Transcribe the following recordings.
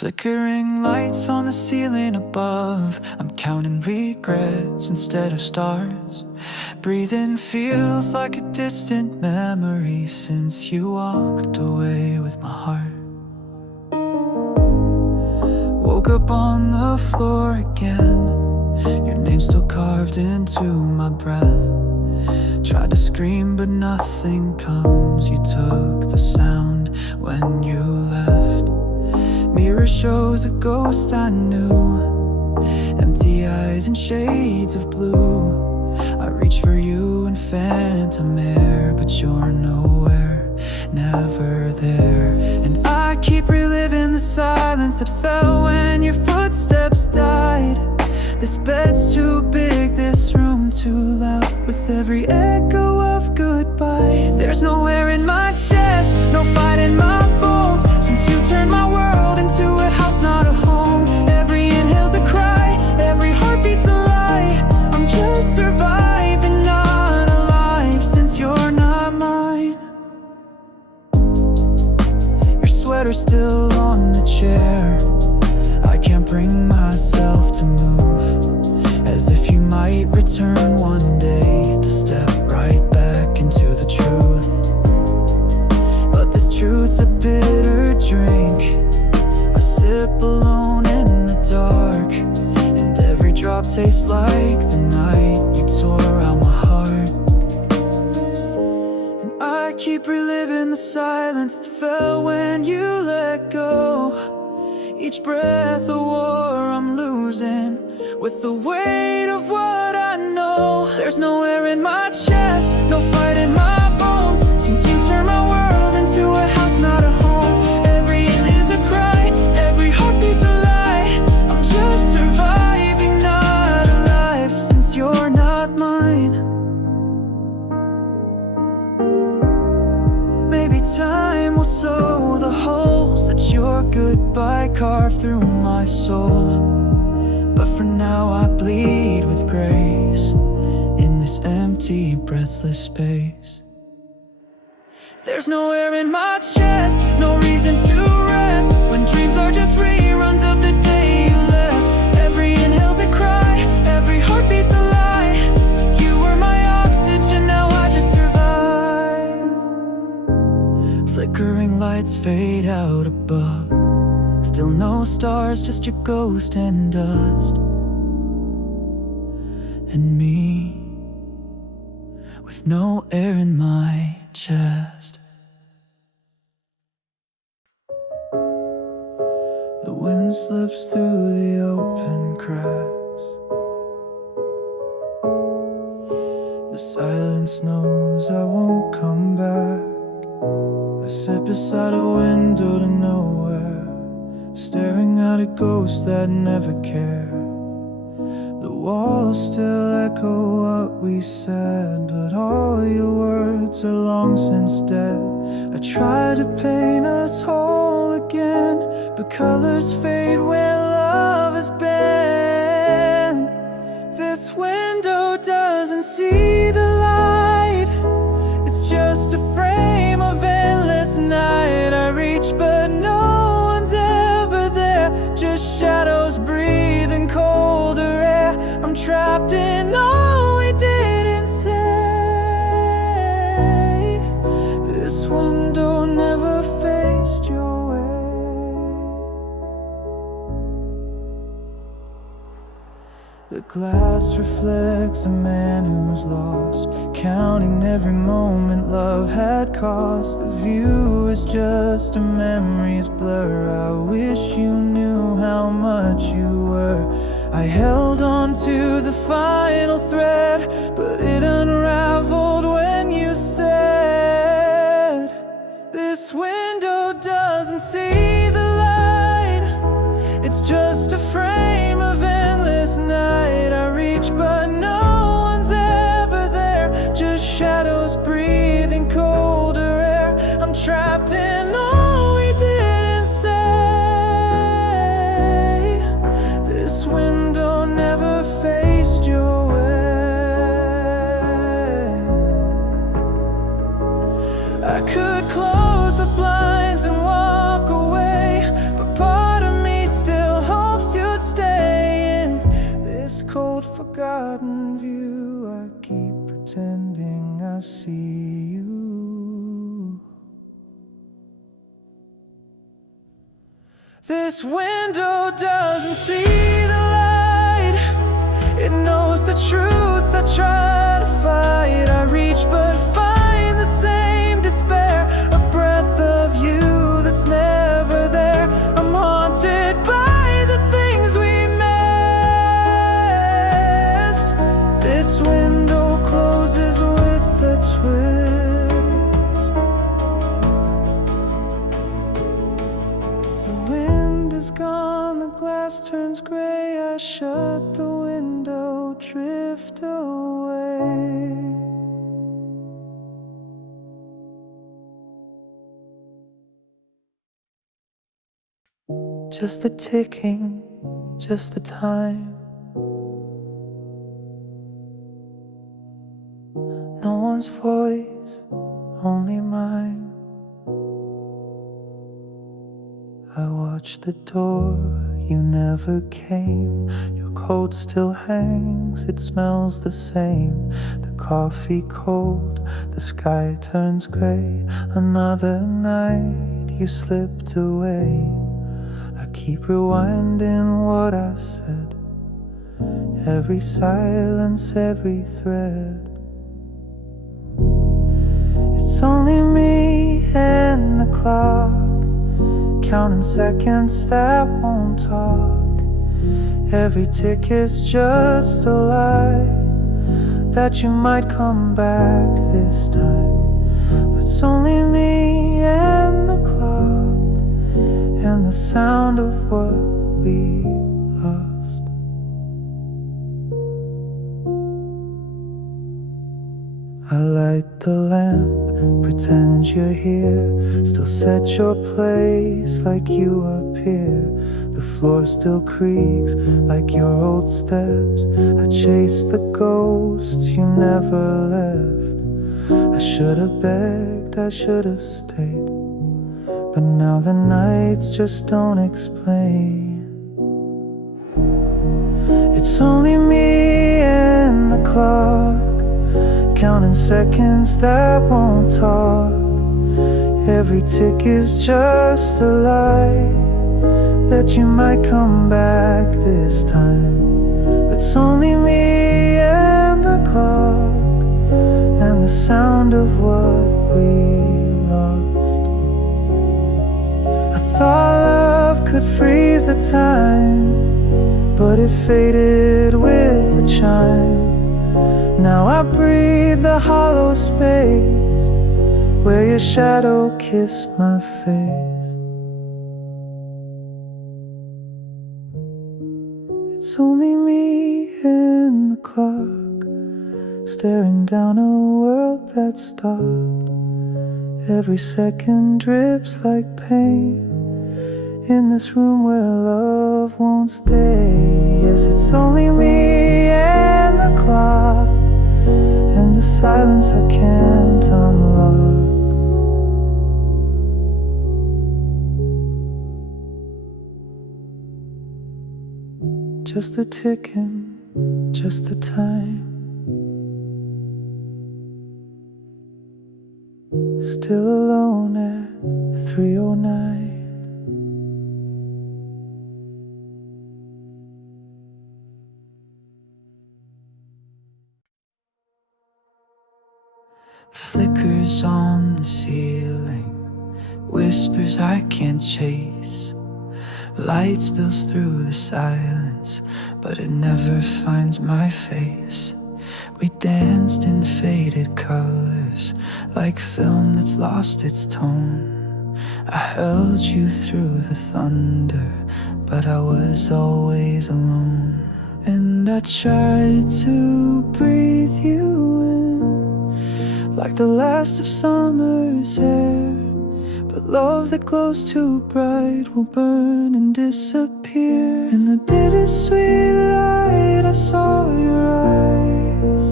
Flickering lights on the ceiling above. I'm counting regrets instead of stars. Breathing feels like a distant memory since you walked away with my heart. Woke up on the floor again, your name still carved into my breath. Tried to scream but nothing comes. You took the sound when you left. Mirror shows a ghost I knew, empty eyes and shades of blue. I reach for you in phantom air, but you're nowhere, never there. And I keep reliving the silence that fell when your footsteps died. This bed's too big, this room too loud, with every echo of goodbye. There's nowhere in my chest, no fight in my bones, since you turned my world into a house, not a home. Every inhale's a cry, every heartbeat's a lie. I'm just surviving, not alive, since you're not mine. Your sweater's still on the chair, I can't bring myself to move, as if you might return one day to step right back into the truth. But this truth's a bitter drink, I sip alone in the dark, and every drop tastes like the night you tore out my heart. And I keep reliving the silence that fell when you let go. Each breath a war I'm losing, with the weight of what I know. There's no air in my chest, no fight in my bones, since you turned my world into a house, not a home. Every inhale's a cry, every heartbeat's a lie. I'm just surviving, not alive, since you're not mine. Maybe time will sew the holes that your goodbye carved through my soul, but for now I bleed with grace in this empty, breathless space. There's no air in my chest, no reason to rest, when dreams are just reruns of the day you left. Every inhale's a cry, every heartbeat's a lie. You were my oxygen, now I just survive. Flickering lights fade out above, still no stars, just your ghost and dust. And me, with no air in my chest. The wind slips through the open cracks, the silence knows I won't come back. I sit beside a window to nowhere, staring at a ghost that never cared. The walls still echo what we said, but all your words are long since dead. I try to paint us whole again, but colors fade where love has been. This window doesn't see the light, it's just a frame of endless night. I reach but no one's ever there, just shadows breathing colder air. I'm trapped in all we didn't say. This window never faced your way. The glass reflects a man who's lost, counting every moment love had cost. The view is just a memory's blur, I wish you knew how much you were. I held on to the final thread, but it unraveled when you said, this window doesn't see the light, it's just a frame of endless night. I reach but no one's ever there, just shadows breathing colder air. I'm trapped in all we didn't say. This window never faced your way. I could close the blinds and walk away, but part of me forgotten view, I keep pretending I see you. This window doesn't see the light. It knows the truth, I try to fight. I reach but find the same despair, a breath of you that's never there. I'm haunted by the things we missed. This window closes with a twist. The wind is gone, the glass turns gray. I shut the window, drift away. Just the ticking, just the time. No one's voice, only mine. I watched the door, you never came. Your coat still hangs, it smells the same. The coffee cold, the sky turns gray. Another night, you slipped away. I keep rewinding what I said, every silence, every thread. It's only me and the clock, counting seconds that won't talk. Every tick is just a lie, that you might come back this time. But it's only me and the clock, and the sound of what we lost. I light the lamp, pretend you're here, still set your place like you appear. The floor still creaks like your old steps. I chase the ghosts you never left. I should've begged, I should've stayed, but now the nights just don't explain. It's only me and the clock, counting seconds that won't talk. Every tick is just a lie, that you might come back this time. But it's only me and the clock, and the sound of what we lost. I thought love could freeze the time, but it faded with the chime. Now I breathe the hollow space where your shadow kissed my face. It's only me and the clock, staring down a world that stopped. Every second drips like pain in this room where love won't stay. Yes, it's only me and the clock, and the silence I can't unlock. Just the ticking, just the time. Still alone at 3:09. Flickers on the ceiling, whispers I can't chase. Light spills through the silence, but it never finds my face. We danced in faded colors, like film that's lost its tone. I held you through the thunder, but I was always alone. And I tried to breathe you in, like the last of summer's air. But love that glows too bright will burn and disappear. In the bittersweet light I saw your eyes.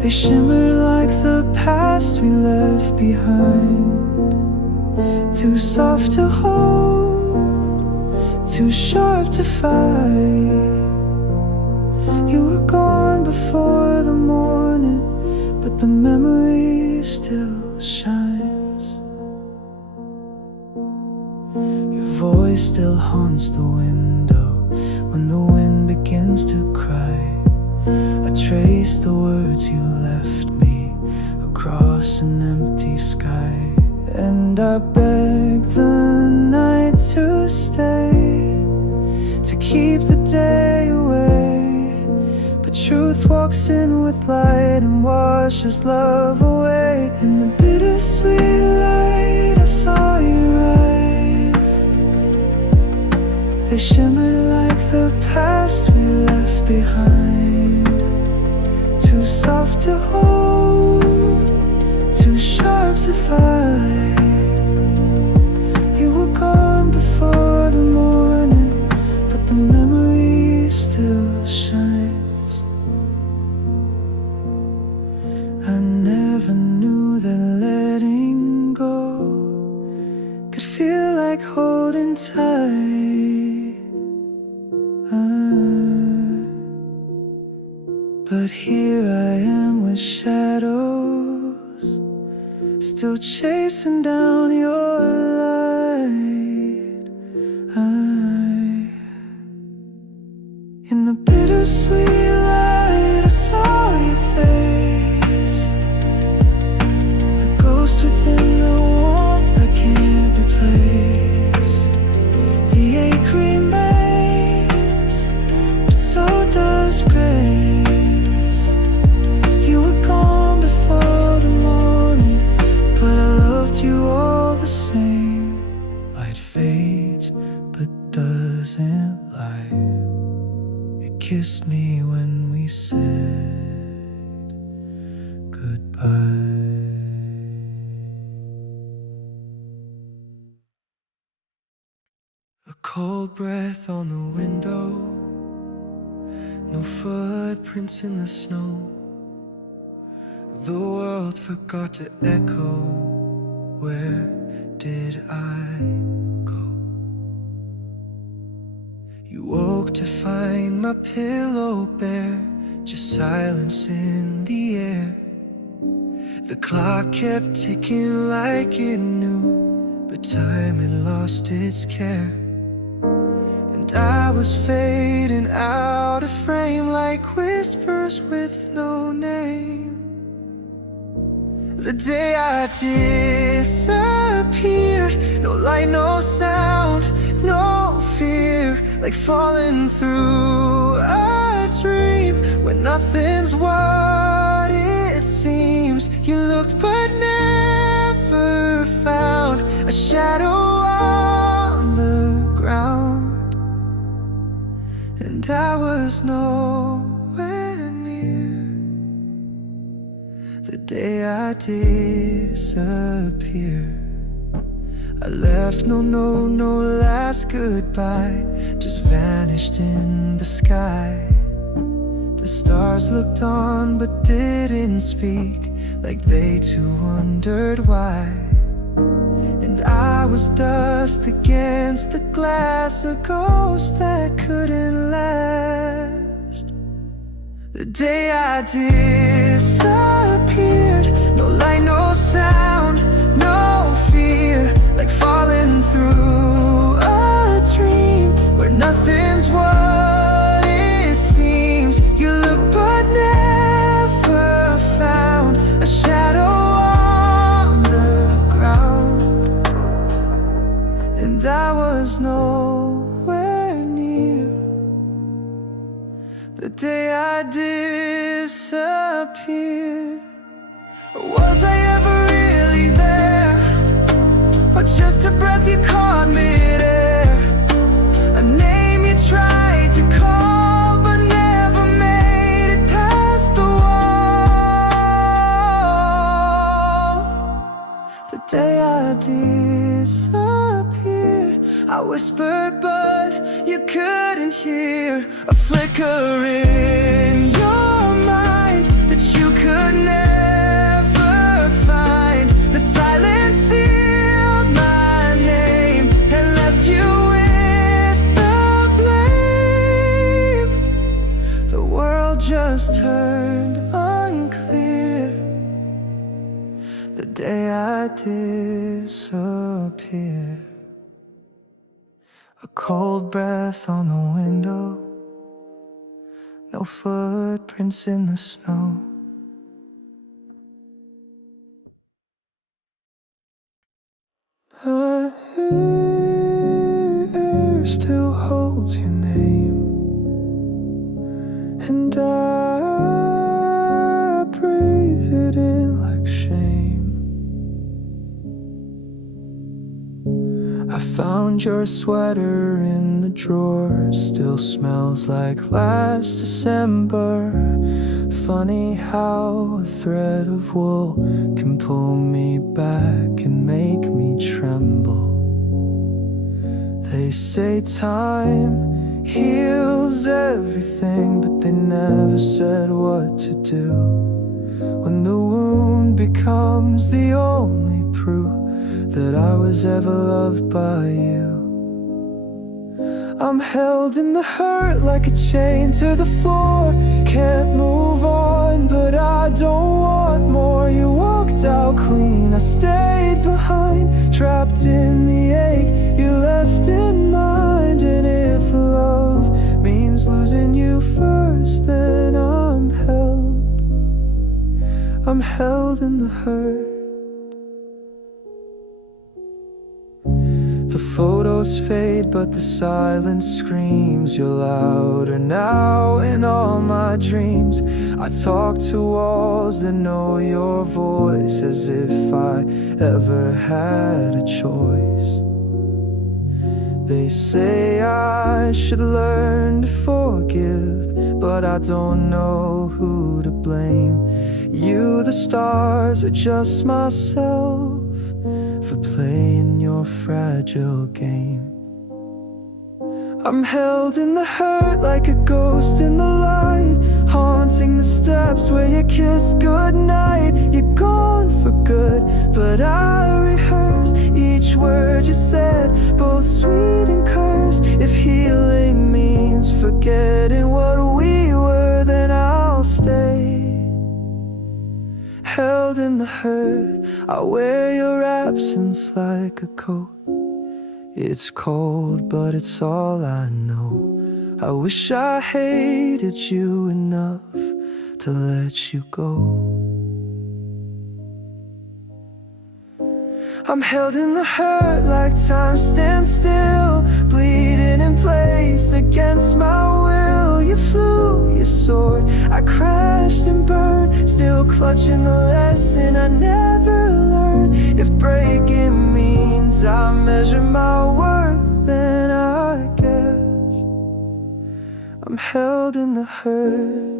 They shimmered like the past we left behind. Too soft to hold, too sharp to fight. shines. Your voice still haunts the window when the wind begins to cry. I trace the words you left me across an empty sky, and I beg the night to stay, to keep the day away. But truth walks in with light and washes love away. In the bittersweet light I saw your eyes. They shimmered like the past we left behind. Too soft to hold, too sharp to fight. You were gone before the morning, but the memory still shines. I never knew that letting go could feel like holding tight. But here I am with shadows, still chasing down your light. In the bittersweet light I saw your face, a ghost within the warmth I can't replace. The ache remains, but so does grace. You were gone before the morning, but I loved you all the same. Light fades, but doesn't lie. It kissed me when we said goodbye. A cold breath on the window, no footprints in the snow. The world forgot to echo. Where did I go? You woke to find my pillow bare, just silence in the air. The clock kept ticking like it knew, but time had lost its care. And I was fading out of frame like whispers with no name. The day I disappeared, no light, no sound, no fear, like falling through a dream when nothing's what it seems. You looked but never found, a shadow on the ground, and I was nowhere near the day I disappeared. I left no last goodbye, just vanished in the sky. The stars looked on but didn't speak, like they too wondered why. And I was dust against the glass, a ghost that couldn't last. The day I disappeared, no light, no sound, no fear, like falling through a dream where nothing's what it seems. You look but never found, a shadow on the ground, and I was nowhere near the day I disappeared. Was I ever really there, or just a breath you caught mid-air? A name you tried to call but never made it past the wall. The day I disappeared, I whispered but you couldn't hear. A flicker in your mind that you could never find. The silence sealed my name and left you with the blame. The world just turned unclear the day I disappear. A cold breath on the window, no footprints in the snow. The air still holds your name, and I breathe it in like shame. I found your sweater in the drawer, still smells like last December. Funny how a thread of wool can pull me back and make me tremble. They say time heals everything, but they never said what to do when the wound becomes the only proof that I was ever loved by you. I'm held in the hurt like a chain to the floor. Can't move on, but I don't want more. You walked out clean, I stayed behind, trapped in the ache you left in mind. And if love means losing you first, then I'm held in the hurt. The photos fade, but the silence screams. You're louder now in all my dreams. I talk to walls that know your voice, as if I ever had a choice. They say I should learn to forgive, but I don't know who to blame. You, the stars, or just myself for playing your fragile game. I'm held in the hurt like a ghost in the light, haunting the steps where you kiss goodnight. You're gone for good, but I rehearse each word you said, both sweet and cursed. If healing means forgetting what we were, then I'll stay held in the hurt. I wear your absence like a coat. It's cold, but it's all I know. I wish I hated you enough to let you go. I'm held in the hurt like time stands still, bleeding in place against my will. You flew, you soared, I crashed and burned, still clutching the lesson I never learned. If breaking means I measure my worth, then I guess I'm held in the hurt.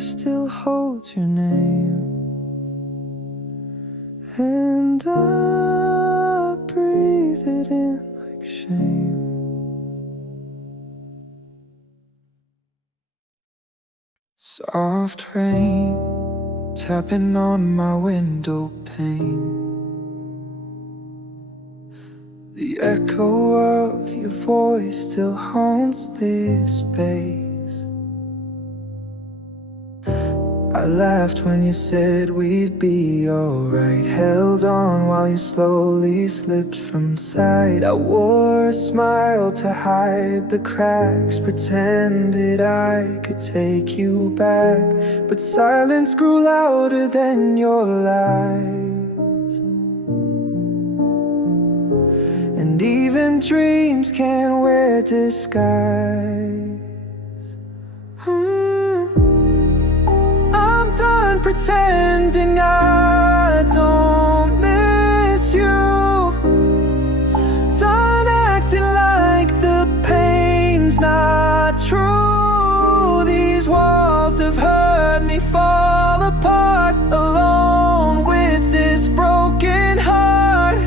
Still holds your name, and I breathe it in like shame. Soft rain tapping on my window pane, the echo of your voice still haunts this space. I laughed when you said we'd be alright, held on while you slowly slipped from sight. I wore a smile to hide the cracks, pretended I could take you back, but silence grew louder than your lies. And even dreams can wear disguise. Pretending I don't miss you, done acting like the pain's not true. These walls have heard me fall apart, alone with this broken heart.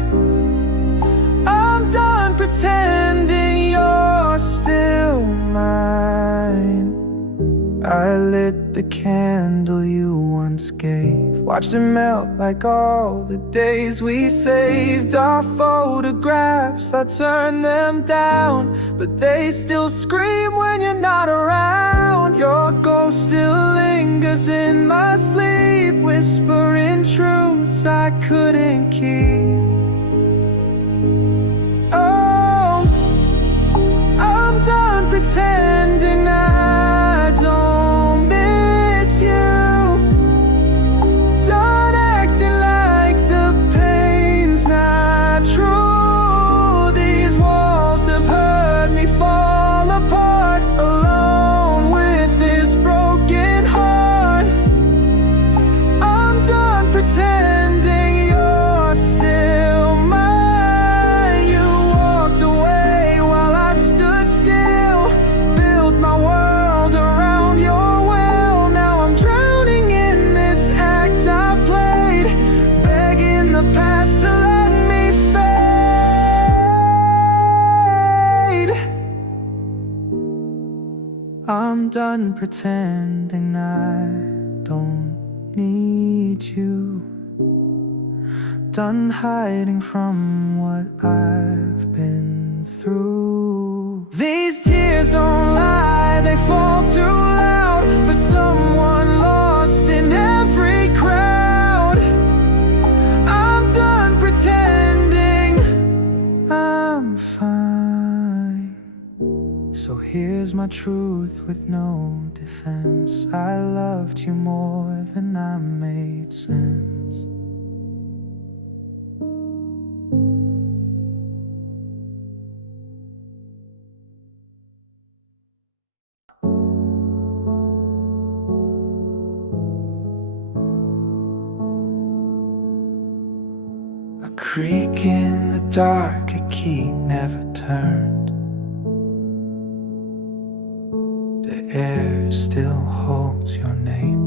I'm done pretending you're still mine. I lit the candle you once gave, watched it melt like all the days we saved. Our photographs, I turned them down, but they still scream when you're not around. Your ghost still lingers in my sleep, whispering truths I couldn't keep. Oh, I'm done pretending I don't miss you. Done acting like the pain's not true. These walls have heard me fall apart, alone with this broken heart. I'm done pretending you're still mine. You walked away while I stood still, built my world around your will. Now I'm drowning in this act I played, begging the past to let me fade. I'm done pretending I don't need you. Done hiding from what I've been through. These tears don't lie, they fall too loud for someone lost in every crowd. I'm done pretending I'm fine. So here's my truth with no defense. I loved you more than I made sense. A creak in the dark, a key never turned. The air still holds your name.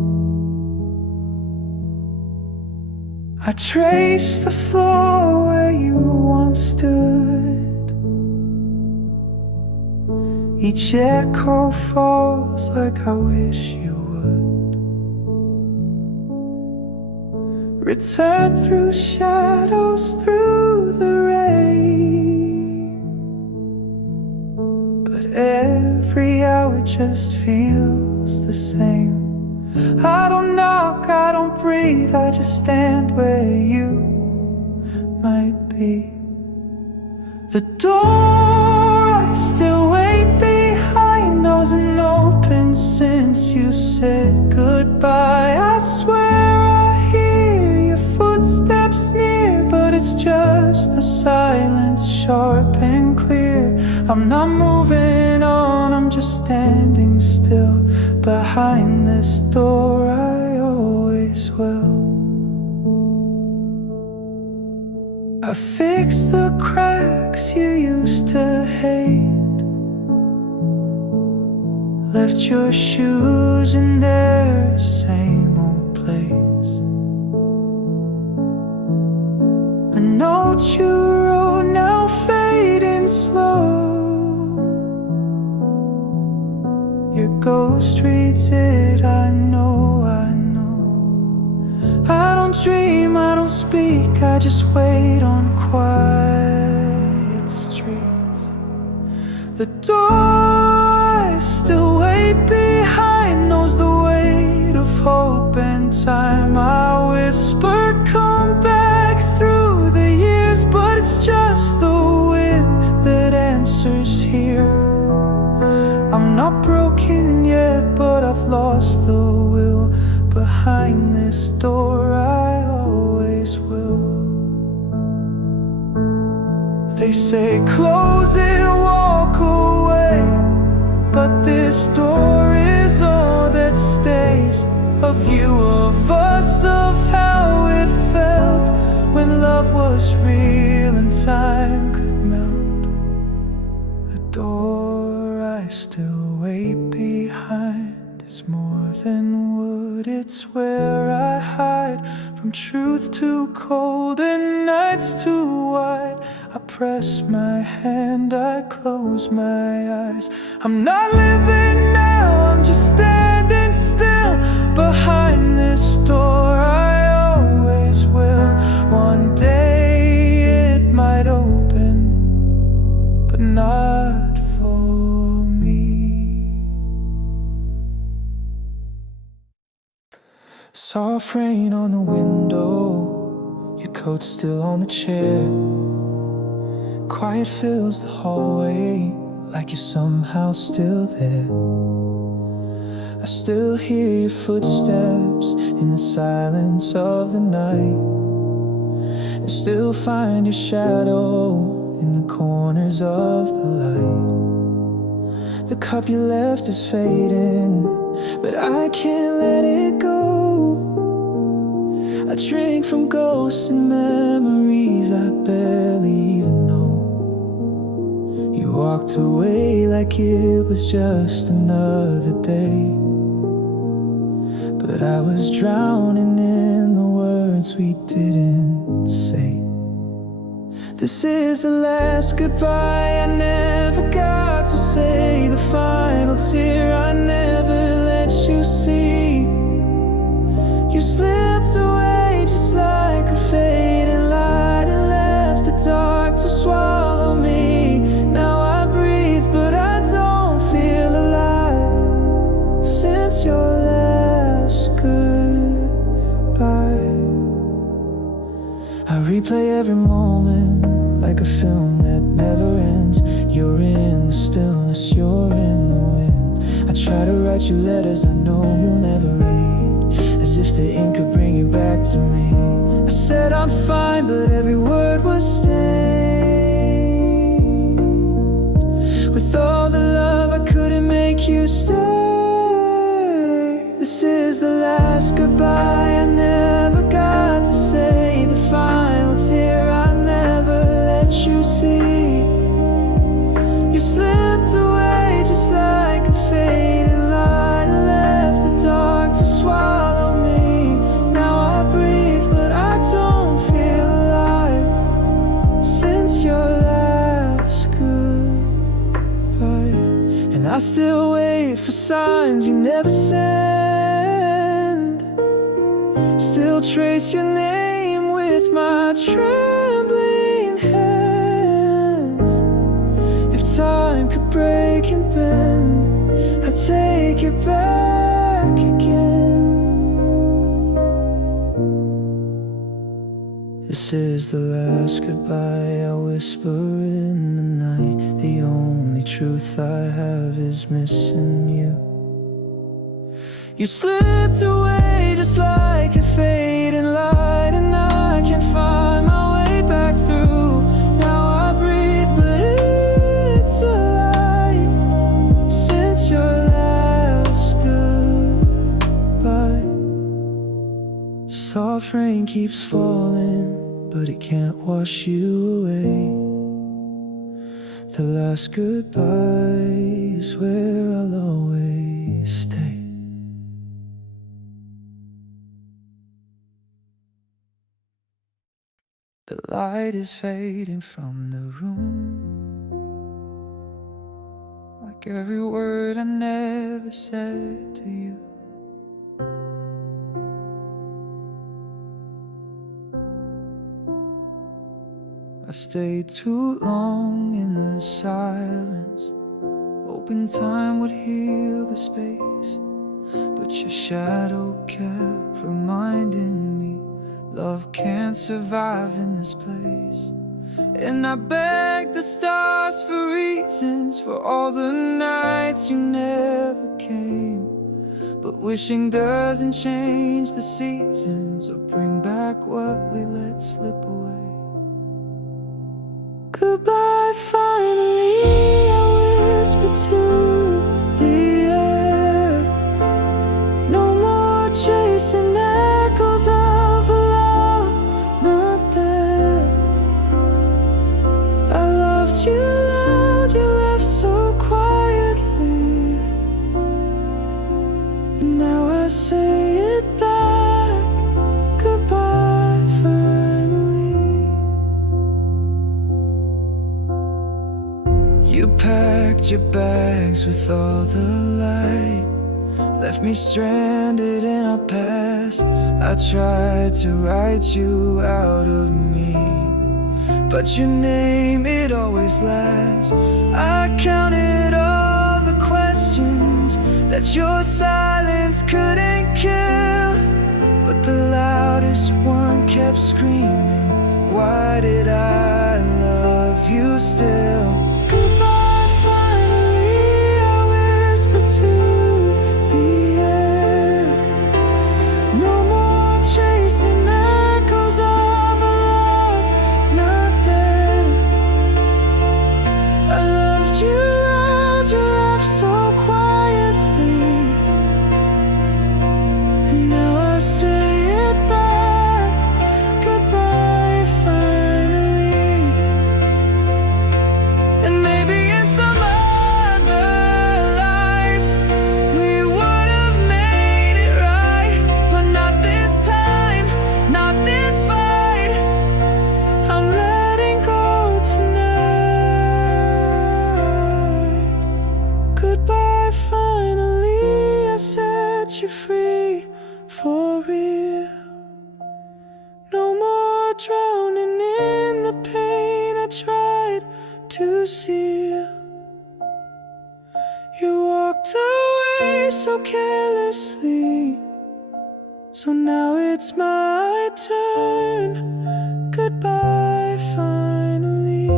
I trace the floor where you once stood. Each echo falls like I wish you would. Return through shadows, through the rain. But every hour just feels the same. I don't knock, I don't breathe, I just stand where you might be. The door I still wait behind hasn't opened since you said goodbye. I swear I hear your footsteps near, but it's just the silence, sharp and clear. I'm not moving on, I'm just standing still. Behind this door I always will. I fixed the cracks you used to hate, left your shoes in their same old place. A note you wrote now fading slow. Your ghost reads it, I know, I know. I don't dream, I don't speak, I just wait on quiet streets. The door I still wait behind knows the weight of hope and time. I whisper, come back through the years, but it's just the wind that answers here. I'm not broken yet, but I've lost the will. Behind this door I always will. They say close it, walk away, but this door is all that stays. A view of us, of how it felt when love was real and time could melt. The door I still wait behind is more than wood, it's where I hide from truth too cold and nights too wide. I press my hand, I close my eyes. I'm not living now, I'm just standing still. Behind this door I always will. One day it might open, but not for me. Soft rain on the window, your coat still on the chair. Quiet fills the hallway, like you're somehow still there. I still hear your footsteps in the silence of the night, and still find your shadow in the corners of the light. The cup you left is fading, but I can't let it go. I drink from ghosts and memories I barely even know. You walked away like it was just another day, but I was drowning in the words we didn't say. This is the last goodbye I never got to say, the final tear I never let you see. You slipped away just like a fading light and left the dark to swallow me. Now I breathe but I don't feel alive since your last goodbye. I replay every moment like a film that never ends. You're in the stillness, you're in the wind. I try to write you letters I know you'll never read, as if the ink could bring you back to me. I said I'm fine, but every word was stained with all the love I couldn't make you stay. This is the last goodbye I never got to say, the final tear I never let you see. You slipped away just like a fading light and left the dark to swallow me. Now I breathe but I don't feel alive since your last goodbye. And I still wait for signs you never send, still trace your name with my trembling hands. If time could break and bend, I'd take it back again. This is the last goodbye I whisper in the night. The only truth I have is missing you. You slipped away just like a fading light, and I can't find my way back through. Now I breathe but it's a lie since your last goodbye. Soft rain keeps falling, but it can't wash you away. The last goodbye is where I'll always stay. The light is fading from the room, like every word I never said to you. I stayed too long in the silence, hoping time would heal the space, but your shadow kept reminding me love can't survive in this place. And I begged the stars for reasons, for all the nights you never came, but wishing doesn't change the seasons or bring back what we let slip away. Goodbye, finally, I whispered to the air. No more chasing echoes of a love not there. I loved you loud, you left so quietly, and now I say it back. Goodbye, finally. You packed your bags with all the light, left me stranded in our past. I tried to write you out of me, but your name, it always lasts. I counted all the questions that your silence couldn't kill, the loudest one kept screaming, why did I love you still? Goodbye, finally, I whispered to the air. No more chasing echoes of a love not there. I loved you loud, you left so quietly, and now I say it back, goodbye, finally. And maybe in some other life we would have made it right, but not this time, not this fight. I'm letting go tonight. Goodbye, finally, I set you free for real. No more drowning in the pain I tried to seal. You walked away so carelessly, so now it's my turn. Goodbye, finally.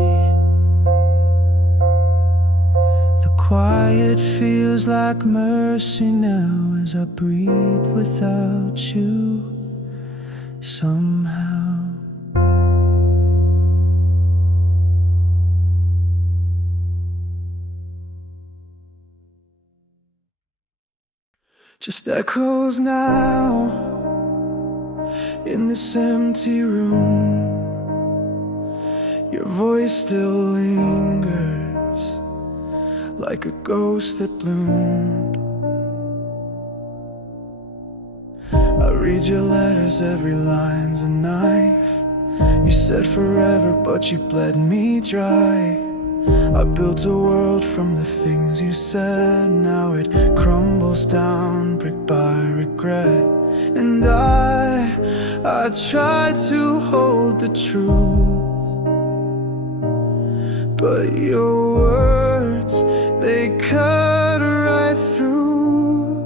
The quiet feels like mercy now as I breathe without you somehow. Just echoes now in this empty room. Your voice still lingers like a ghost that bloomed. I read your letters, every line's a knife. You said forever, but you bled me dry. I built a world from the things you said. Now it crumbles down brick by regret. And I tried to hold the truth, but your words, they cut right through.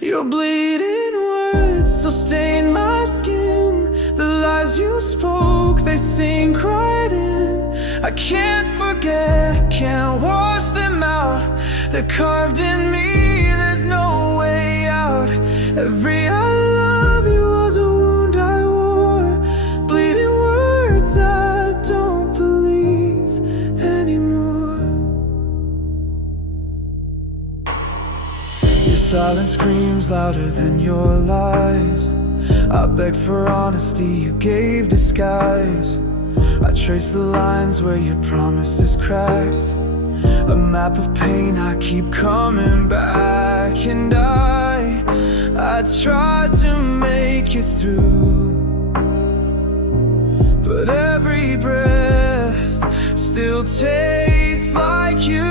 Your bleeding words still stain my skin. The lies you spoke, they sink right in. I can't forget, can't wash them out. They're carved in me, there's no way out. Every I love you was a wound I wore. Bleeding words I don't believe anymore. Your silence screams louder than your lies. I begged for honesty, you gave disguise. I trace the lines where your promises cracked. A map of pain, I keep coming back. And I tried to make it through, but every breath still tastes like you.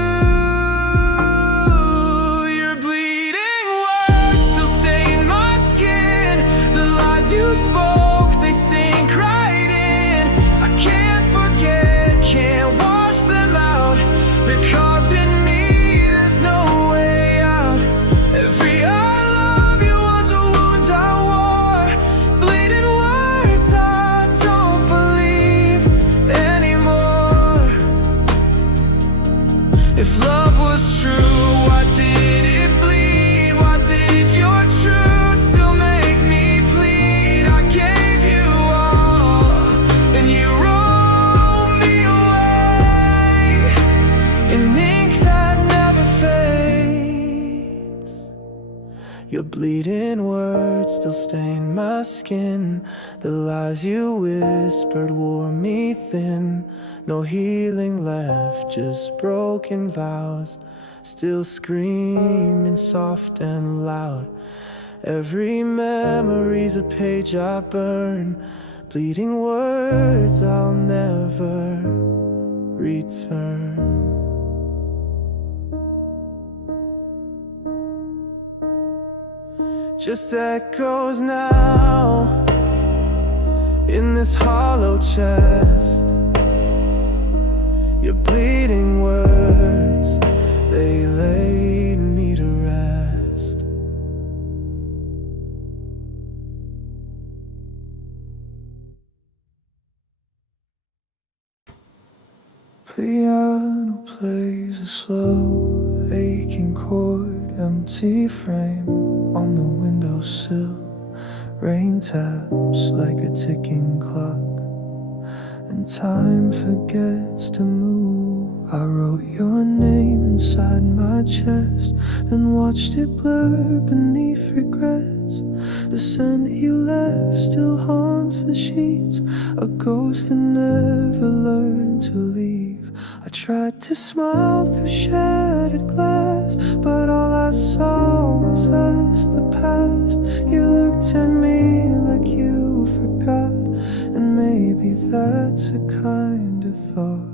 Your bleeding words still stain my skin. The lies you spoke, they sink right in. I can't forget, can't wash them out. They're carved in me, there's no way out. Every I love you was a wound I wore. Bleeding words I don't believe anymore. If love was true, why did it bleed? Why did your truth still make me plead? I gave you all, and you rolled me away in ink that never fades. Your bleeding words still stain my skin. The lies you whispered wore me thin. No healing left, just broken vows, still screaming soft and loud. Every memory's a page I burn. Bleeding words I'll never return. Just echoes now in this hollow chest. Your bleeding words, they laid me to rest. Piano plays a slow, aching chord, empty frame on the windowsill. Rain taps like a ticking clock, and time forgets to move. I wrote your name inside my chest, then watched it blur beneath regrets. The scent you left still haunts the sheets, a ghost that never learned to leave. I tried to smile through shattered glass, but all I saw was us, the past. You looked at me like you forgot, and maybe that's a kind of thought.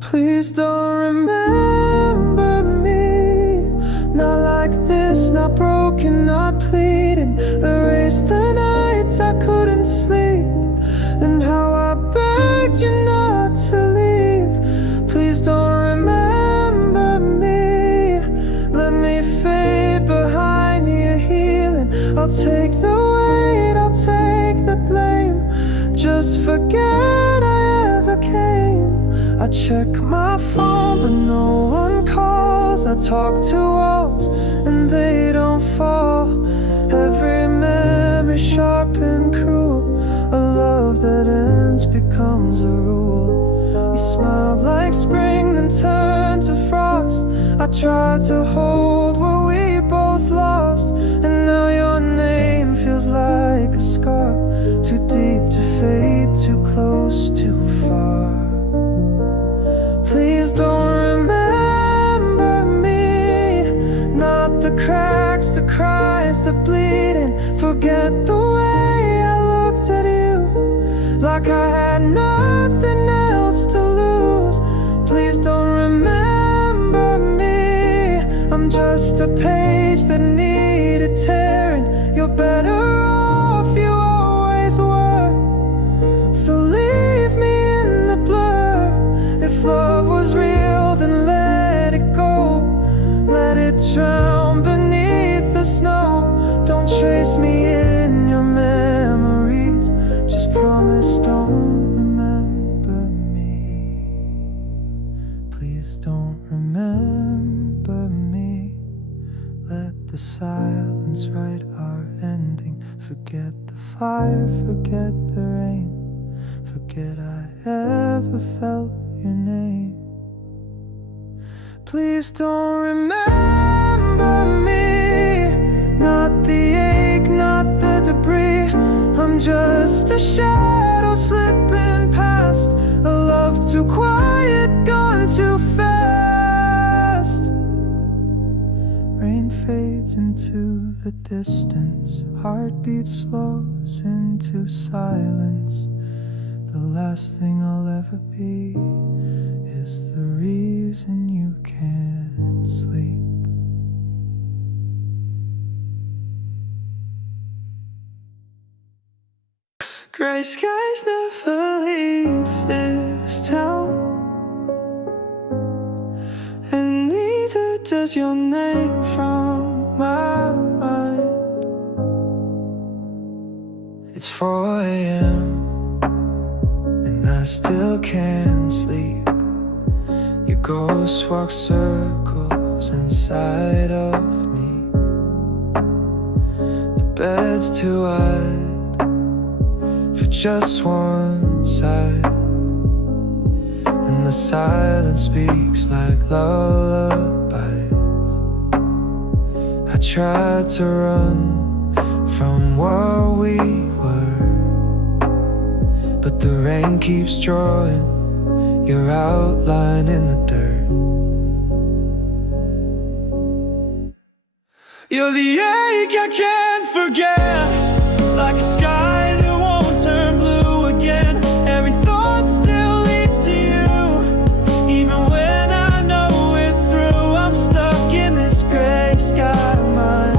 Please don't remember me, not like this, not broken, not pleading. Erase the nights I couldn't sleep, and how I begged you not to leave. Please don't remember me, let me fade behind your healing. I'll take the weight, I'll take the blame. Just forget I ever came. I check my phone but no one calls. I talk to walls and they don't fall. Every memory sharp and cruel, a love that ends becomes a rule. You smile like spring then turn to frost. I tried to hold what we both lost, and now your name feels like a scar. Too deep to fade, too close, too far. Please don't remember me, not the cracks, the cries, the bleeding. Forget the way I looked at you, like I had nothing else to lose. Please don't remember me, I'm just a page that needed tearing. You're better off, you always were. So leave me in the blur. If love was real, then let it go. Let it drown beneath the snow. Don't trace me in your memories. Just promise don't remember me. Please don't remember me. Let the silence write our ending. Forget the fire, forget the rain. Forget I ever felt your name. Please don't remember me, not the ache, not the debris. I'm just a shadow slipping past, a love too quiet, gone too fast. Rain fades into the distance, heartbeat slows into silence. The last thing I'll ever be is the reason you can't sleep. Gray skies never leave this town, and neither does your name from my mind. It's 4 a.m. and I still can't sleep. Your ghost walks circles inside of me. The bed's too wide for just one side, and the silence speaks like lullabies. I tried to run from what we were, but the rain keeps drawing your outline in the dirt. You're the ache I can't forget, like a sky that won't turn blue again. Every thought still leads to you, even when I know it through. I'm stuck in this gray sky of mine,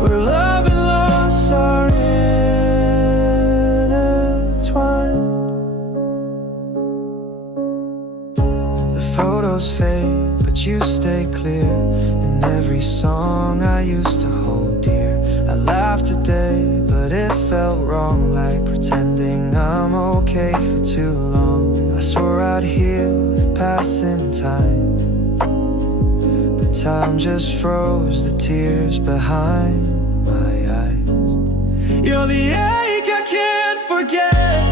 where love and loss are photos fade, but you stay clear in every song I used to hold dear. I laughed today, but it felt wrong, like pretending I'm okay for too long. I passing time, but time just froze the tears behind my eyes. You're the ache I can't forget,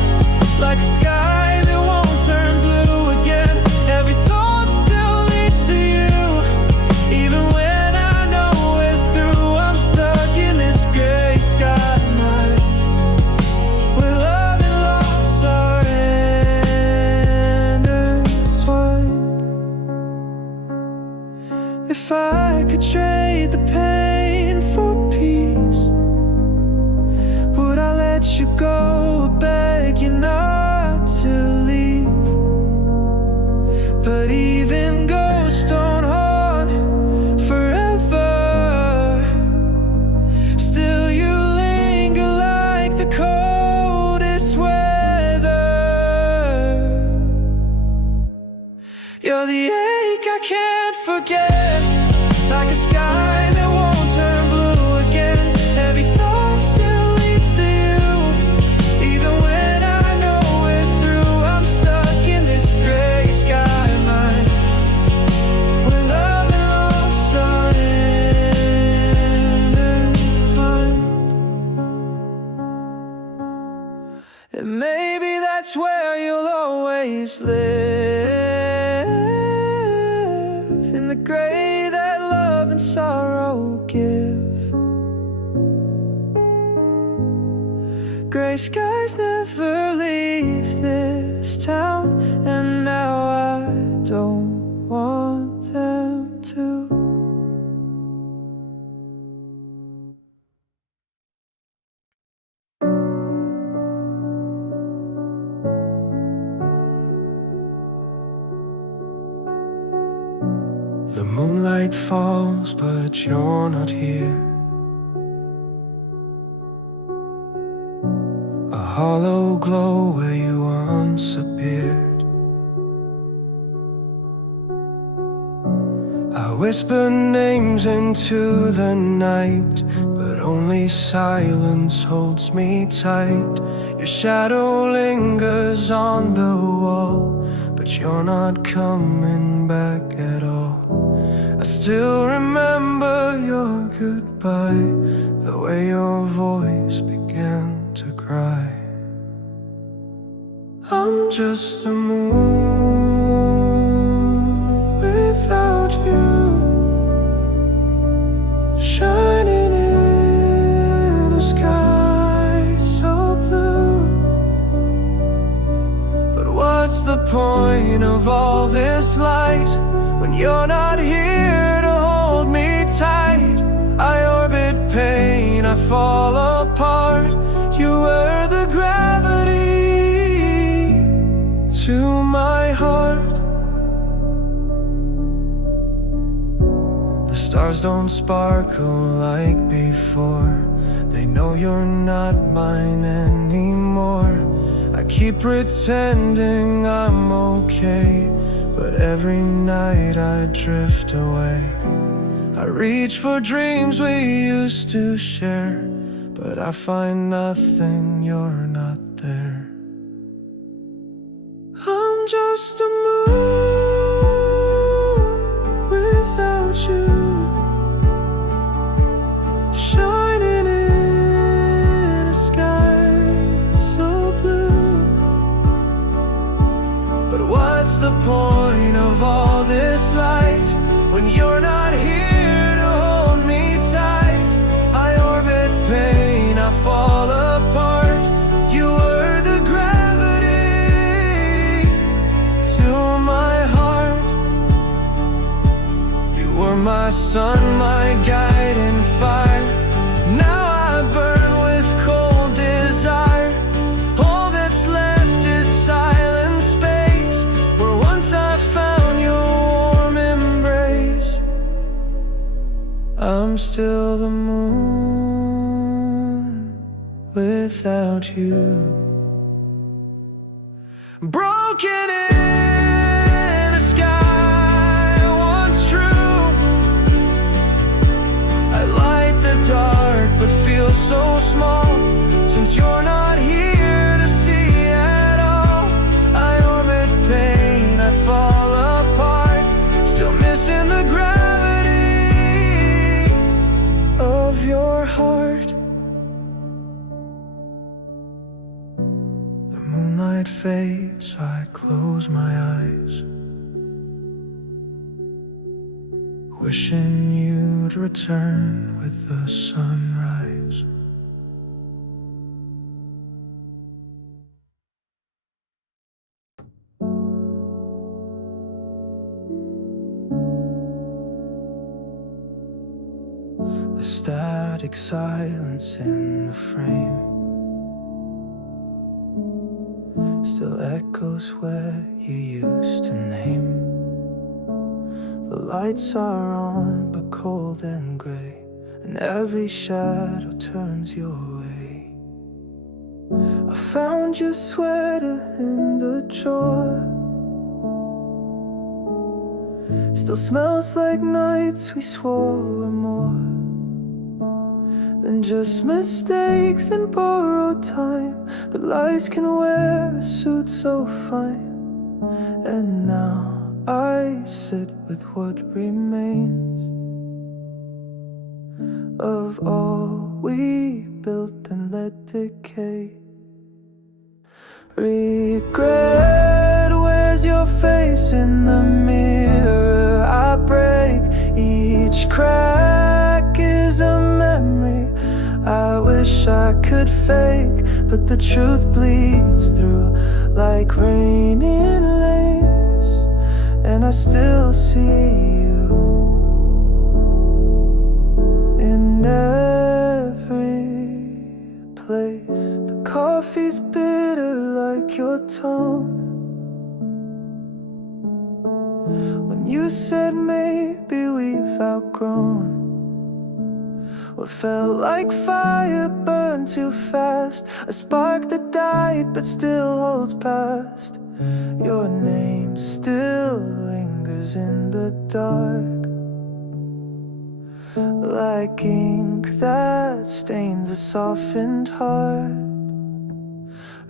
like a sky that won't turn blue again. Every thought still leads to you, even when I know we're through. I'm stuck in this gray sky night, where love and loss are intertwined. If I could trade the pain for peace, would I let you go or beg you not to leave? But even ghosts don't haunt forever. Still you linger like the coldest weather. You're the ache I can't forget, like a sky that won't turn blue again. Every thought still leads to you, even when I know we're through. I'm stuck in this gray sky mind, where love and loss are intertwined. And maybe that's where you'll always live, in the gray that love and sorrow give. Gray skies never leave this town, and now I don't want them to. The moonlight falls, but you're not here. A hollow glow where you once appeared. I whisper names into the night, but only silence holds me tight. Your shadow lingers on the wall, but you're not coming back at all. I still remember your goodbye, the way your voice began to cry. I'm just a moon without you, shining in a sky so blue. But what's the point of all this light when you're not here to hold me tight? I orbit pain, I fall apart. You were the gravity to my heart. The stars don't sparkle like before. They know you're not mine anymore. I keep pretending I'm okay, but every night I drift away. I reach for dreams we used to share, but I find nothing, you're not there. I'm just a moon without you, shining in a sky so blue. But what's the point of all this light when you're not here to hold me tight? I orbit pain, I fall apart. You were the gravity to my heart. You were my sun, my guiding fire. Now I burn with cold desire. All that's left is silent space, where once I found your warm embrace. I'm still the moon without you, broken in a sky once true. I light the dark but feel so small, since you're not here to see at all. I orbit pain, I fall apart. night fades, I close my eyes, wishing you'd return with the sunrise. A static silence in the frame still echoes where you used to name. The lights are on but cold and gray, and every shadow turns your way. I found your sweater in the drawer, still smells like nights we swore were more than just mistakes and borrowed time. But lies can wear a suit so fine, and now I sit with what remains of all we built and let decay. Regret wears your face in the mirror. I break each crack is a memory I wish I could fake, but the truth bleeds through like rain in lace, and I still see you in every place. The coffee's bitter like your tone when you said maybe we've outgrown what felt like fire burned too fast, a spark that died but still holds past. Your name still lingers in the dark, like ink that stains a softened heart.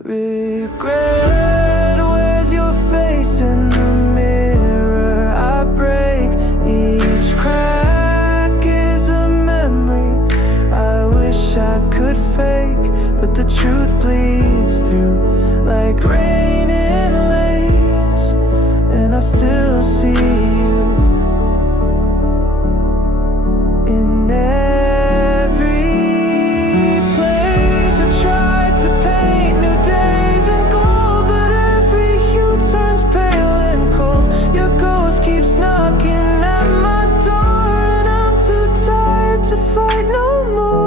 Regret wears your face in the mirror. I break each crack is a memory I wish I could fake, but the truth bleeds through like rain in lace, and I still see you in every place. I tried to paint new days in gold, but every hue turns pale and cold. Your ghost keeps knocking at my door, and I'm too tired to fight no more.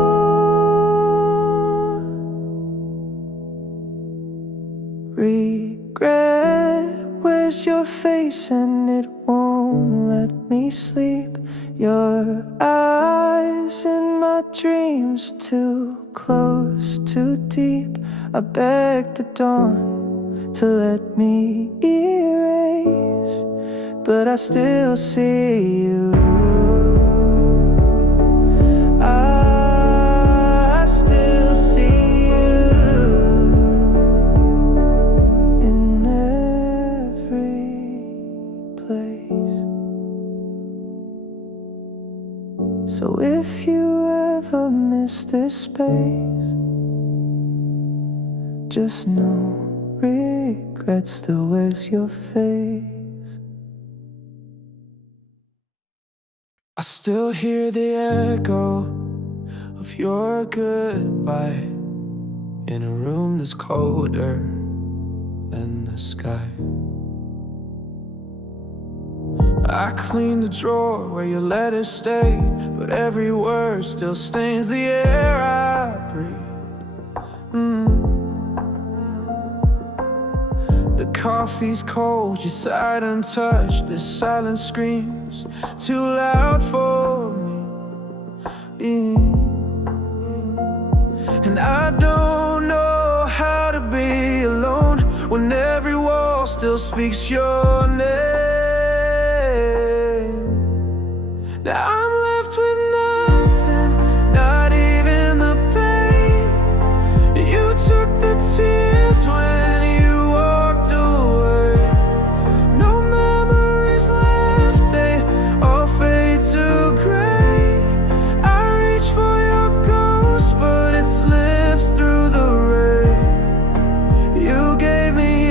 Regret wears your face and it won't let me sleep. Your eyes in my dreams, too close, too deep. I beg the dawn to let me erase, but I still see you. I still see you in every place. So if you ever miss this space, just know regret still wears your face. I still hear the echo of your goodbye in a room that's colder than the sky. I clean the drawer where your letters stayed, but every word still stains the air I breathe. The coffee's cold, you sighed untouched. This silence screams too loud for me. And I don't know how to be alone when every wall still speaks your name. Now I'm left with nothing, not even the pain. You took the tears when you walked away. No memories left, they all fade to gray. I reach for your ghost, but it slips through the rain. You gave me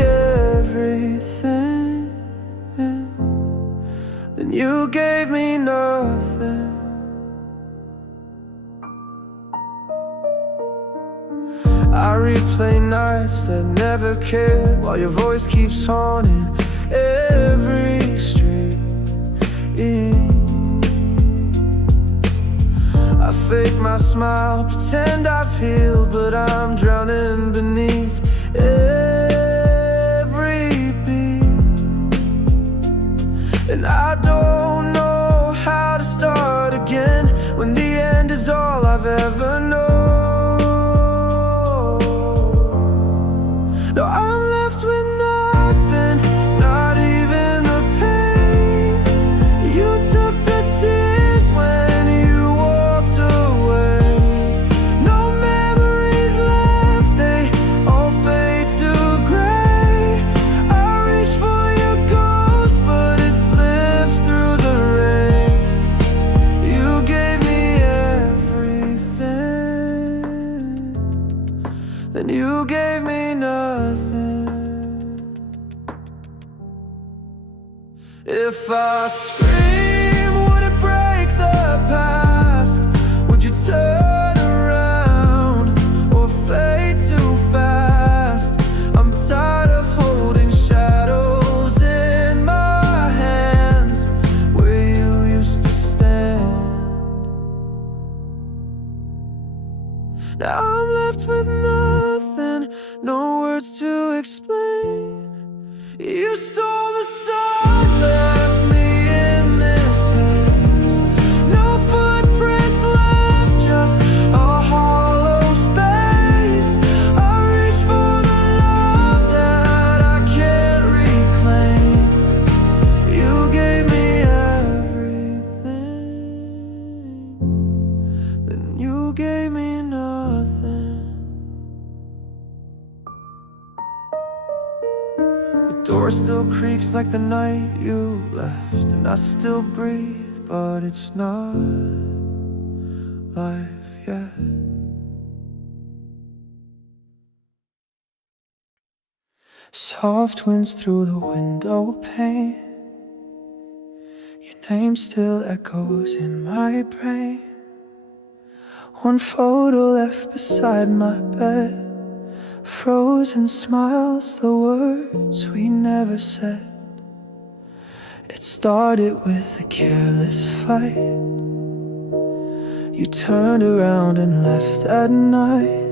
nights that never cared, while your voice keeps haunting every street. I fake my smile, pretend I've healed, but I'm drowning beneath every beat. And I don't know how to start again when the end is all I've ever known. No, I'm left with nothing, not even the pain. You took the tears when you walked away. No memories left, they all fade to gray. I reach for your ghost, but it slips through the rain. You gave me everything, then you gave me nothing. If I scream, would it break the past? Would you turn around or fade too fast? I'm tired of holding shadows in my hands where you used to stand. Now I'm left with nothing, no words to explain. You stole the sun, left me in this haze. No footprints left, just a hollow space. I reach for the love that I can't reclaim. You gave me everything, then you gave me nothing. The door still creaks like the night you left, and I still breathe, but it's not life yet. Soft winds through the window pane, your name still echoes in my brain. One photo left beside my bed, frozen smiles, the words we never said. It started with a careless fight. You turned around and left that night.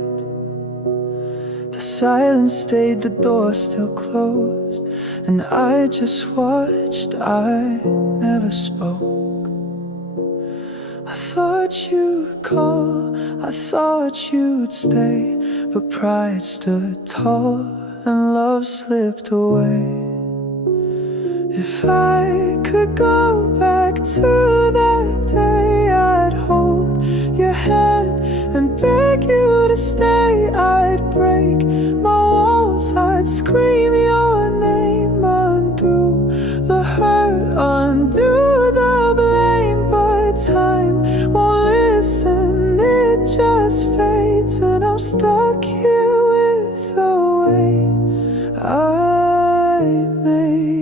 The silence stayed, the door still closed, and I just watched, I never spoke. I thought you'd call, I thought you'd stay, but pride stood tall and love slipped away. If I could go back to that day, I'd hold your hand and beg you to stay. I'd break my walls, I'd scream your name, undo the hurt, undo the blame. But time won't listen, it just fades, and I'm stuck here with the weight I made.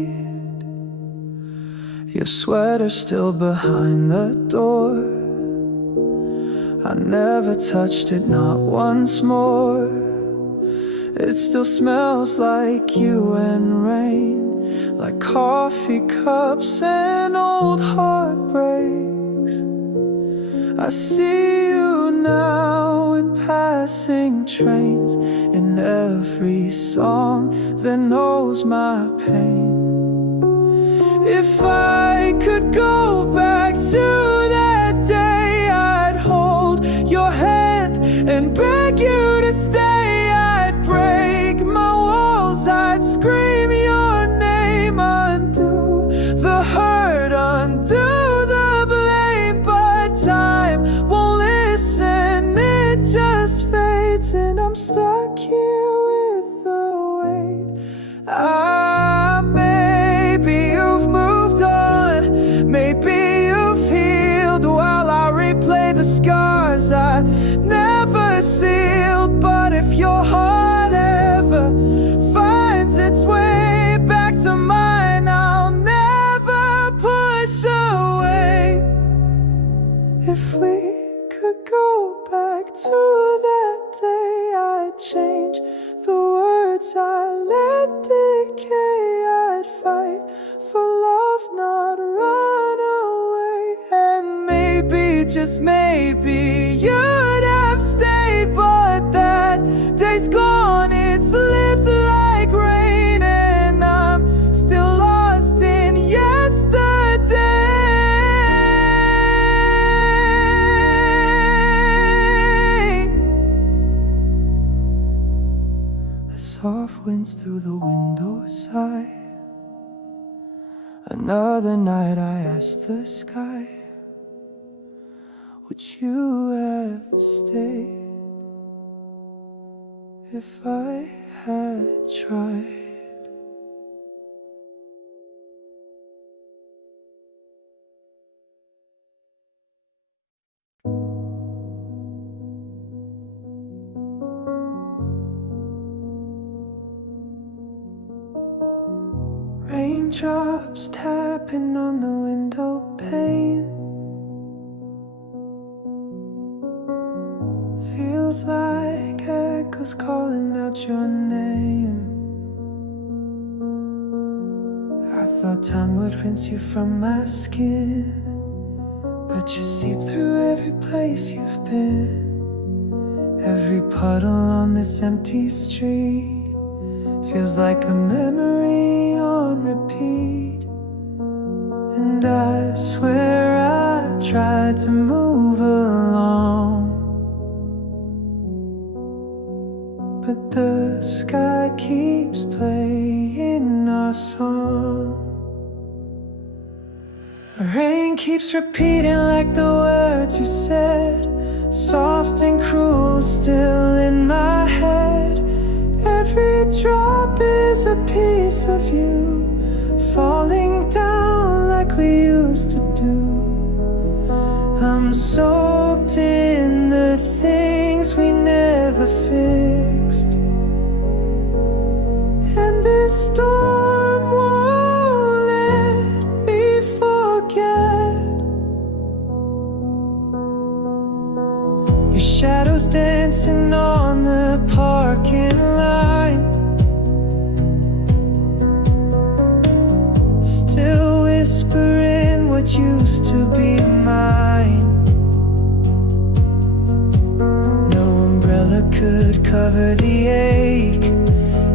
Your sweater still behind the door, I never touched it, not once more. It still smells like you and rain, like coffee cups and old heartbreaks. I see you now in passing trains, in every song that knows my pain. If I could go back to that day, I'd hold your hand and beg you to stay. I'd break my walls, I'd scream your name, undo the hurt, undo the blame. But time won't listen, it just fades, and I'm stuck here with the weight I made. Maybe you've moved on, maybe you've healed, while I replay the scars I never sealed. But if your heart ever finds its way just maybe you'd have stayed. But that day's gone, it slipped like rain, and I'm still lost in yesterday. A soft winds through the window sigh. Another night I asked the sky, would you have stayed if I had tried? Raindrops tapping on the window pane. Feels like echoes calling out your name. I thought time would rinse you from my skin, but you seep through every place you've been. Every puddle on this empty street feels like a memory on repeat. And I swear I tried to move along, but the sky keeps playing our song. Rain keeps repeating like the words you said, soft and cruel still in my head. Every drop is a piece of you, falling down like we used to do. I'm soaked in the things we never fixed, and this storm won't let me forget. Your shadows dancing on the parking line, still whispering what used to be mine. No umbrella could cover the ache.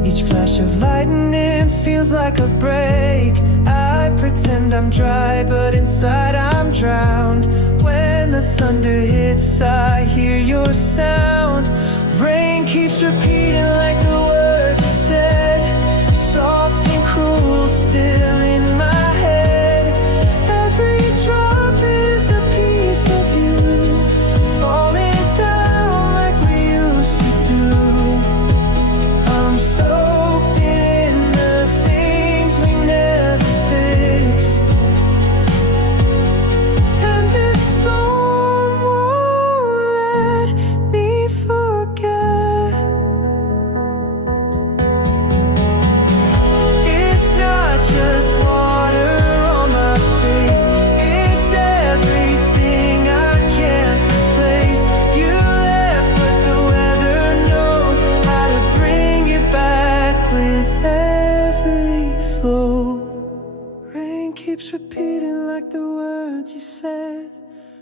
Each flash of lightning feels like a break. I pretend I'm dry, but inside I'm drowned. When the thunder hits, I hear your sound. Rain keeps repeating like the words you said, soft and cruel still in my head. Every drop is a piece of you, falling down like we used to do. I'm soaked in the things we never fixed, and this storm won't let me forget. It's not just water on my face, it's everything I can't replace. You left, but the weather knows how to bring you back with every flow. Rain keeps repeating like the words you said,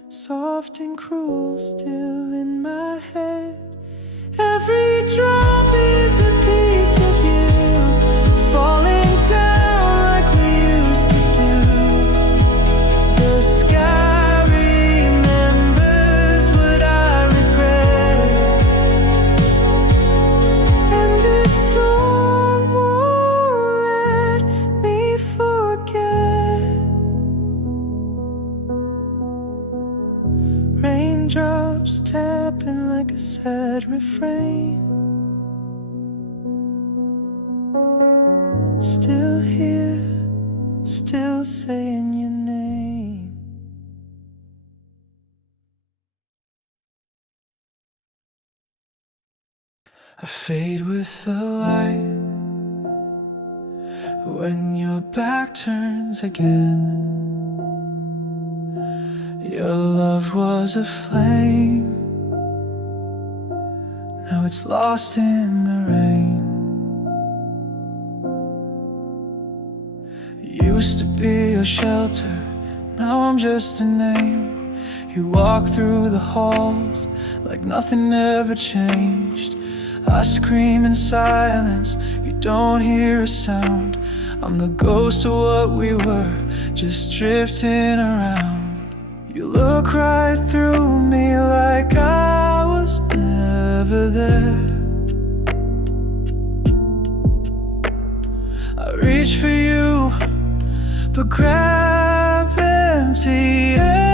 soft and cruel still in my head. Every drop is a piece of you, falling down like we used to do. The sky remembers what I regret, and this storm won't let me forget. Raindrops tapping like a sad refrain, still here, still saying your name. I fade with the light when your back turns again. Your love was a flame, now it's lost in the rain. Used to be your shelter, now I'm just a name. You walk through the halls like nothing ever changed. I scream in silence, you don't hear a sound. I'm the ghost of what we were, just drifting around. You look right through me like I was never there. I reach for you, but grab empty air.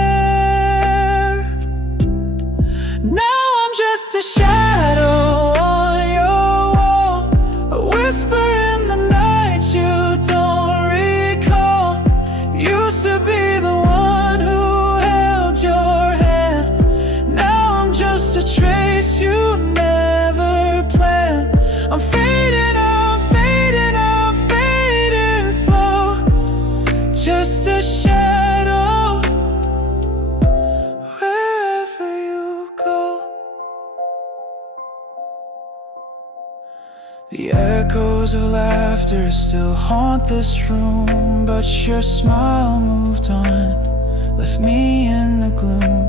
Now I'm just a shadow on your wall, a whisper in the night you don't recall. Used to be the one who held your hand. Now I'm just a trace you never planned. I'm fading, I'm fading, I'm fading slow. Just a shadow wherever you go. The echoes of laughter still haunt this room, but your smile moved on, left me in the gloom.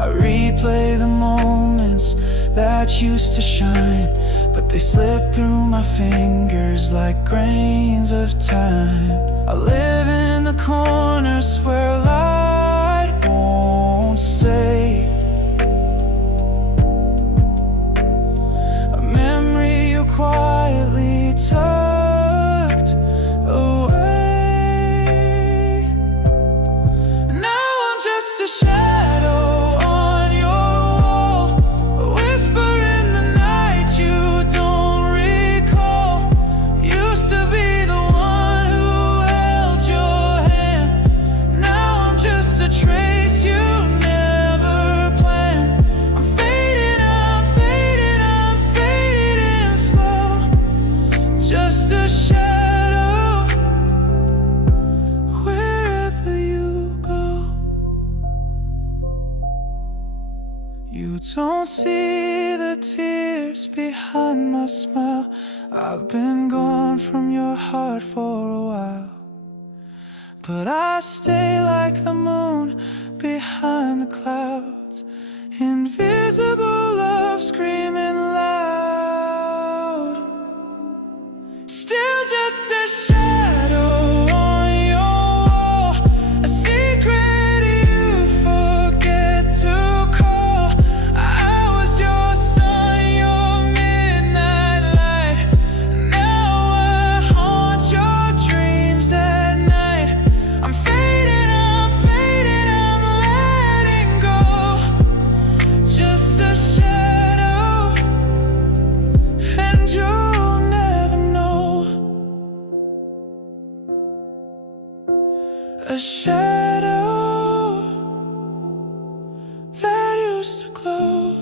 I replay the moments that used to shine, but they slip through my fingers like grains of time. I live in the corners where light won't stay, a memory you quietly tucked away. Now I'm just a shadow on your wall, a whisper in the night you don't recall. Used to be the one who held your hand. Now I'm just a trace you never planned. I'm fading, I'm fading, I'm fading slow. Just a shadow wherever you go. You don't see the tears behind my smile. I've been gone from your heart for a while, but I stay like the moon behind the clouds. Invisible love screaming loud. Still just a shadow on your wall, a secret you forget to call. I was your sun, your midnight light. Now I haunt your dreams at night. I'm fading, I'm fading, I'm letting go. Just a shadow, and you'll never know. A shadow that used to glow.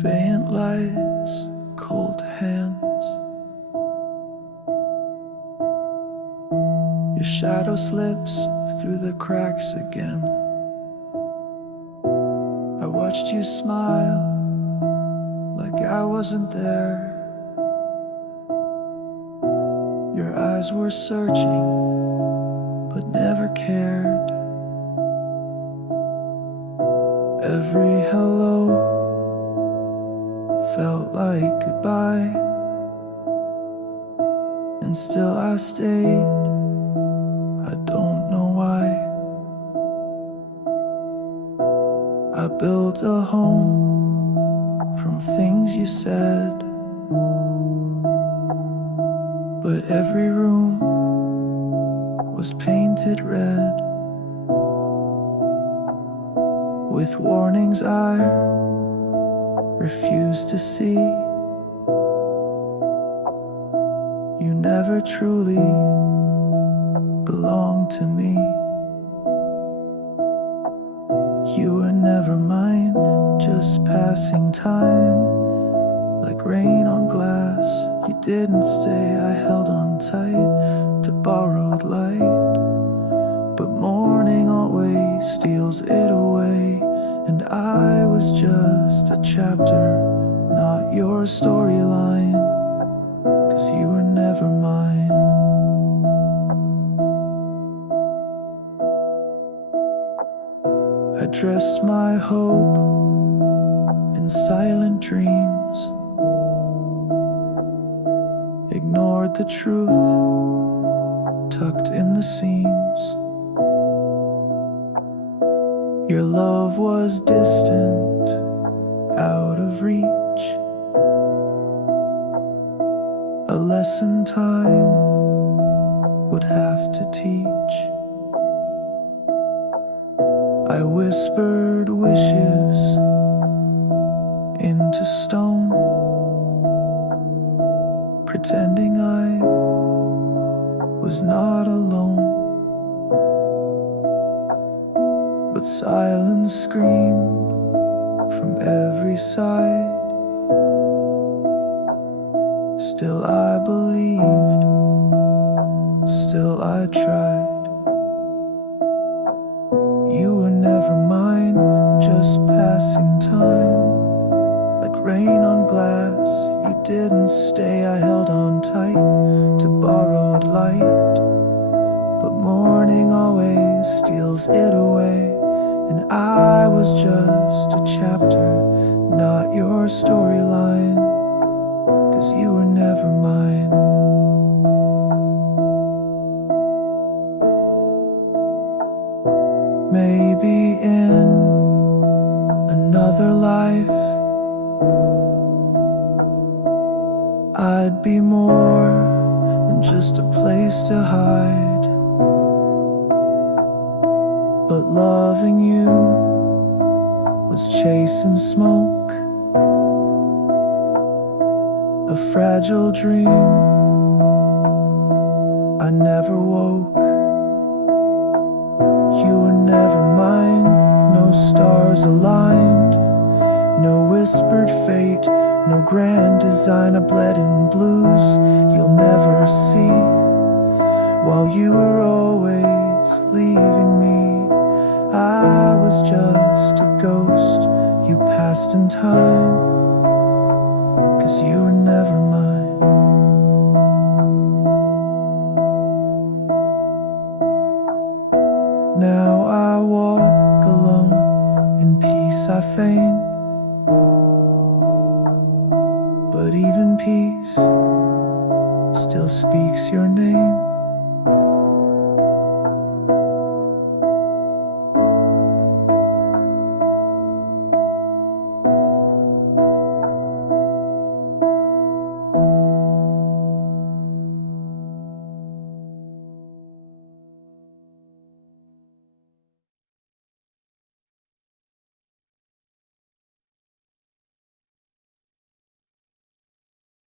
Faint lights, cold hands. Your shadow slips through the cracks again. I watched you smile like I wasn't there. Your eyes were searching, but never cared. Every hello felt like goodbye, and still I stayed. I don't know why. I built a home from things you said, but every room was painted red with warnings I refused to see. You never truly belonged to me. You were never mine, just passing time, like rain on glass. You didn't stay, I held on tight to borrowed light, but morning always steals it away. And I was just a chapter, not your storyline, 'cause you were never mine. I dressed my hope in silent dreams, ignored the truth tucked in the seams. Your love was distant, out of reach, a lesson time would have to teach. I whispered wishes into stone, pretending I was not alone. But silence screamed from every side. Still I believed, still I tried. You were never mine, just passing time. Like rain on glass, you didn't stay. I held on tight to borrowed light, but morning always steals it away. And I was just a chapter, not your storyline, 'cause you were never mine. Maybe in another life I'd be more than just a place to hide. But loving you was chasing smoke, a fragile dream I never woke. You were never mine, no stars aligned, no whispered fate, no grand design. I bled in blues you'll never see, while you were always leaving me. I was just a ghost you passed in time, 'cause you were never mine. Now I walk alone, in peace I feign, but even peace still speaks your name.